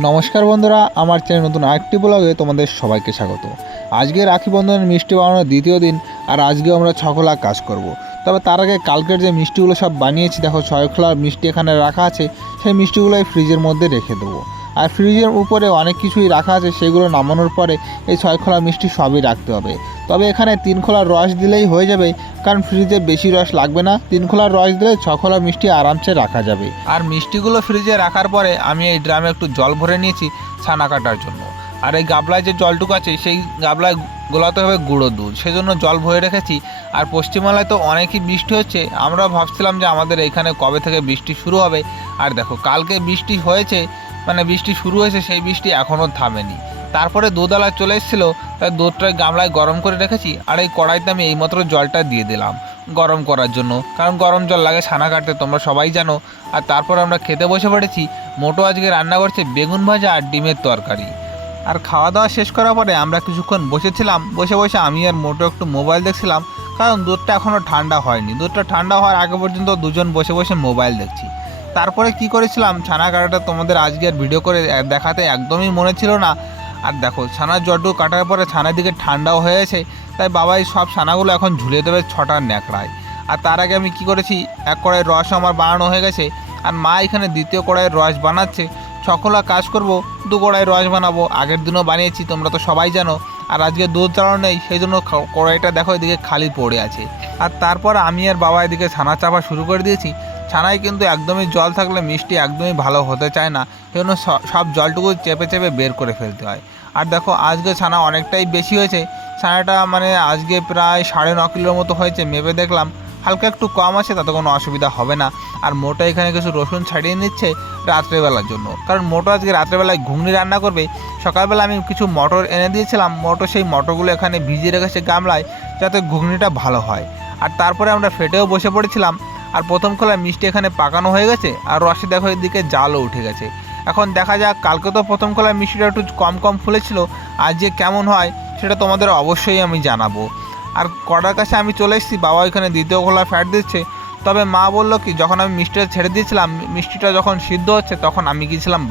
নমস্কার বন্ধুরা, আমার চ্যানেল নতুন আরেকটি ব্লগে তোমাদের সবাইকে স্বাগত। আজকে রাখি বন্ধনের মিষ্টি বানানোর দ্বিতীয় দিন, আর আজকেও আমরা ছখোলা কাজ করব। তবে তার আগে কালকের যে মিষ্টিগুলো সব বানিয়েছি, দেখো ছয়খোলার মিষ্টি এখানে রাখা আছে, সেই মিষ্টিগুলোই ফ্রিজের মধ্যে রেখে দেবো। আর ফ্রিজের উপরে অনেক কিছুই রাখা আছে, সেগুলো নামানোর পরে এই ছয়খোলা মিষ্টি সবই রাখতে হবে। তবে এখানে 3 খোলার রস দিলেই হয়ে যাবে, কারণ ফ্রিজে বেশি রস লাগবে না। 3 খোলার রস দিলে 6 খোলা মিষ্টি আরামসে রাখা যাবে। আর মিষ্টিগুলো ফ্রিজে রাখার পরে আমি এই ড্রামে একটু জল ভরে নিয়েছি ছানা কাটার জন্য। আর এই গাবলায় যে জলটুকু আছে, সেই গাবলায় গোলাতে হবে গুঁড়ো দুধ, সেজন্য জল ভরে রেখেছি। আর পশ্চিমবাংলায় তো অনেকই বৃষ্টি হচ্ছে, আমরা ভাবছিলাম যে আমাদের এখানে কবে থেকে বৃষ্টি শুরু হবে। আর দেখো কালকে বৃষ্টি হয়েছে, মানে বৃষ্টি শুরু হয়েছে, সেই বৃষ্টি এখনও থামেনি। তারপরে দুধওয়ালা চলে এসেছিলো, তাই দুধটা গামলায় গরম করে রেখেছি। আর এই কড়াইতে আমি এইমাত্র জলটা দিয়ে দিলাম গরম করার জন্য, কারণ গরম জল লাগে ছানা কাটতে, তোমরা সবাই জানো। আর তারপর আমরা খেতে বসে পড়েছি। মোটো আজকে রান্না করছে বেগুন ভাজা আর ডিমের তরকারি। আর খাওয়া দাওয়া শেষ করার পরে আমরা কিছুক্ষণ বসেছিলাম, বসে বসে আমি আর মোটো একটু মোবাইল দেখছিলাম, কারণ দুধটা এখনও ঠান্ডা হয়নি। দুধটা ঠান্ডা হওয়ার আগে পর্যন্ত দুজন বসে বসে মোবাইল দেখছি। তারপরে কি করেছিলাম, ছানা কাটাটা তোমাদের আজকে আর ভিডিও করে দেখাতে একদমই মনে ছিল না। আর দেখো ছানার জটু কাটার পরে ছানার দিকে ঠান্ডাও হয়েছে, তাই বাবাই সব ছানাগুলো এখন ঝুলে দেবে ছটার ন্যাকড়ায়। আর তার আগে আমি কি করেছি, এক কড়াই রস আমার বানানো হয়ে গেছে, আর মা এখানে দ্বিতীয় কড়াইয়ের রস বানাচ্ছে। ছখোলা কাজ করব, 2 কড়াই রস বানাবো। আগের দিনও বানিয়েছি, তোমরা তো সবাই জানো। আর আজকে দুধ চালানো নেই, সেই জন্য কড়াইটা দেখো এদিকে খালি পড়ে আছে। আর তারপর আমি আর বাবা এদিকে ছানা চাপা শুরু করে দিয়েছি। ছানায় কিন্তু একদমই জল থাকলে মিষ্টি একদমই ভালো হতে চায় না, সেজন্য সব জলটুকু চেপে চেপে বের করে ফেলতে হয়। আর দেখো আজকে ছানা অনেকটাই বেশি হয়েছে। ছানাটা মানে আজকে প্রায় 9.5 কিলোর মতো হয়েছে, মেপে দেখলাম। হালকা একটু কম আছে, তাতে কোনো অসুবিধা হবে না। আর মোটা এখানে কিছু রসুন ছাড়িয়ে নিচ্ছে রাত্রেবেলার জন্য, কারণ মোটো আজকে রাত্রেবেলায় ঘুগনি রান্না করবে। সকালবেলা আমি কিছু মটর এনে দিয়েছিলাম, মোটো সেই মটরগুলো এখানে ভিজিয়ে রেখেছে গামলায়, যাতে ঘুগনিটা ভালো হয়। আর তারপরে আমরা ফেটেও বসে পড়েছিলাম। আর প্রথম খোলায় মিষ্টি এখানে পাকানো হয়ে গেছে, আর রসে দেখো এদিকে জালও উঠে গেছে। এখন দেখা যাক, কালকে তো প্রথম খোলায় মিষ্টিটা একটু কম কম ফুলেছিল, আজ যে কেমন হয় সেটা তোমাদের অবশ্যই আমি জানাবো। আর কড়ার কাছে আমি চলে এসেছি, বাবা এখানে দ্বিতীয় খোলা ফ্যাট দিচ্ছে। তবে মা বললো কি, যখন আমি মিষ্টিটা ছেড়ে দিয়েছিলাম, মিষ্টিটা যখন সিদ্ধ হচ্ছে, তখন আমি গিয়েছিলাম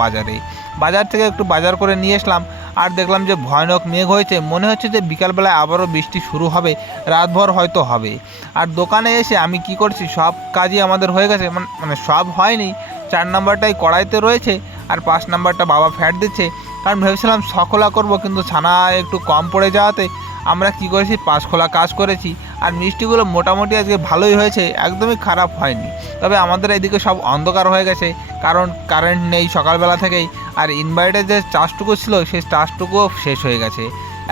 বাজার থেকে একটু বাজার করে নিয়ে আসলাম। আর দেখলাম যে ভয়ানক মেঘ হয়েছে, মনে হচ্ছে যে বিকালবেলায় আবারও বৃষ্টি শুরু হবে, রাতভর হয়তো হবে। আর দোকানে এসে আমি কি করছি, সব কাজই আমাদের হয়ে গেছে, মানে সব হয়নি। 4 নাম্বারটাই কড়াইতে রয়েছে, আর 5 নাম্বারটা বাবা ফ্যাট দিচ্ছে। কারণ ভেবেছিলাম ছখোলা করব, কিন্তু ছানা একটু কম পড়ে যাওয়াতে আমরা কি করেছি, 5 খোলা কাজ করেছি। আর মিষ্টিগুলো মোটামুটি আজকে ভালোই হয়েছে, একদমই খারাপ হয়নি। তবে আমাদের এদিকে সব অন্ধকার হয়ে গেছে, কারণ কারেন্ট নেই সকালবেলা থেকেই। আর ইনভার্টারের যে চার্জটুকু ছিল, সেই চার্জটুকুও শেষ হয়ে গেছে।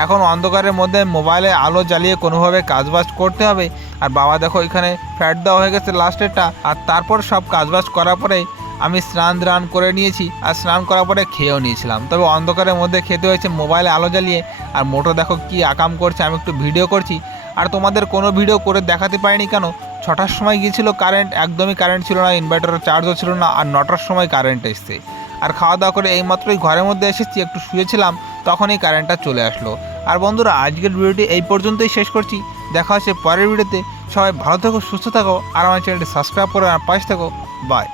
এখন অন্ধকারের মধ্যে মোবাইলে আলো জ্বালিয়ে কোনোভাবে কাজবাজ করতে হবে। আর বাবা দেখো এখানে ফ্যাট দেওয়া হয়ে গেছে লাস্টেরটা। আর তারপর সব কাজবাজ করার পরে আমি স্নান করে নিয়েছি, আর স্নান করার পরে খেয়েও নিয়েছিলাম। তবে অন্ধকারের মধ্যে খেতে হয়েছে মোবাইলে আলো জ্বালিয়ে। আর মোটো দেখো কি আকাম করছে, আমি একটু ভিডিও করছি। আর তোমাদের কোনো ভিডিও করে দেখাতে পারিনি কেন, 6টার সময় গিয়েছিল কারেন্ট, একদমই কারেন্ট ছিল না, ইনভার্টারের চার্জও ছিল না। আর 9টার সময় কারেন্ট এসছে। আর খাওয়া দাওয়া করে এইমাত্রই ঘরের মধ্যে এসেছি, একটু শুয়েছিলাম, তখনই কারেন্টটা চলে আসলো। আর বন্ধুরা, আজকের ভিডিওটি এই পর্যন্তই শেষ করছি। দেখা হচ্ছে পরের ভিডিওতে। সবাই ভালো থেকো, সুস্থ থাকো, আর আমার চ্যানেলটি সাবস্ক্রাইব করে আমার পাশে থাকো। বাই।